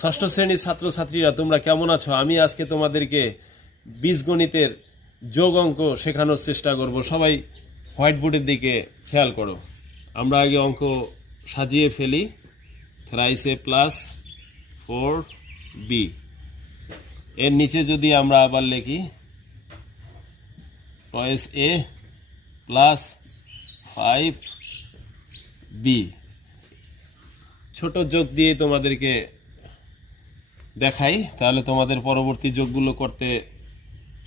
ষষ্ঠ শ্রেণীর ছাত্রছাত্রীরা তোমরা কেমন আছো? আমি আজকে তোমাদেরকে বীজগণিতের যোগ অঙ্ক শেখানোর চেষ্টা করব। সবাই হোয়াইট বোর্ডের দিকে খেয়াল করো। আমরা আগে অঙ্ক সাজিয়ে ফেলি। থ্রাইস এ প্লাস 4b, এর নিচে যদি আমরা আবার লিখি টয়েস এ প্লাস 5b, ছোট যোগ দিয়ে তোমাদেরকে দেখাই, তাহলে তোমাদের পরবর্তী যোগগুলো করতে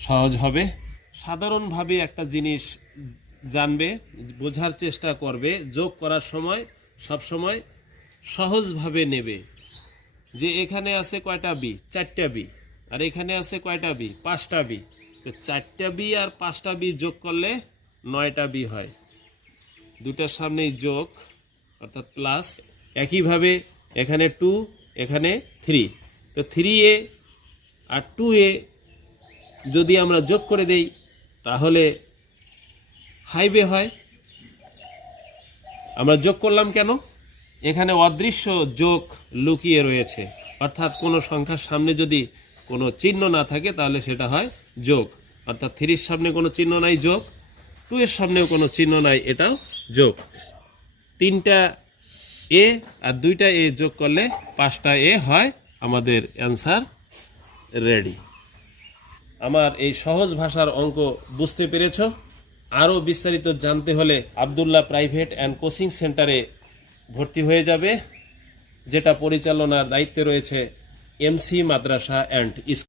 সহজ হবে। সাধারণভাবে একটা জিনিস জানবে, বোঝার চেষ্টা করবে, যোগ করার সময় সব সময় সহজভাবে নেবে। যে এখানে আছে কয়টা বি? 4টা বি। আর এখানে আছে কয়টা বি? 5টা বি। তো 4টা বি আর 5টা বি যোগ করলে 9টা বি হয়। দুটার সামনেই যোগ অর্থাৎ প্লাস। একইভাবে এখানে 2, এখানে 3। তো 3a আর 2a যদি আমরা যোগ করে দেই তাহলে 5a হয়। আমরা যোগ করলাম কেন? এখানে অদৃশ্য যোগ লুকিয়ে রয়েছে, অর্থাৎ কোনো সংখ্যার সামনে যদি কোনো চিহ্ন না থাকে তাহলে সেটা হয় যোগ। অর্থাৎ 3-র সামনে কোনো চিহ্ন নাই, যোগ। 2-এর সামনেও কোনো চিহ্ন নাই, এটাও যোগ। 3টা এ আর 2টা এ যোগ করলে 5টা এ হয়। আমাদের অ্যান্সার রেডি। আমার এই সহজ ভাষার অঙ্ক বুঝতে পেরেছ? আরও বিস্তারিত জানতে হলে আব্দুল্লাহ প্রাইভেট অ্যান্ড কোচিং সেন্টারে ভর্তি হয়ে যাবে, যেটা পরিচালনার দায়িত্বে রয়েছে এমসি মাদ্রাসা অ্যান্ড স্কুল।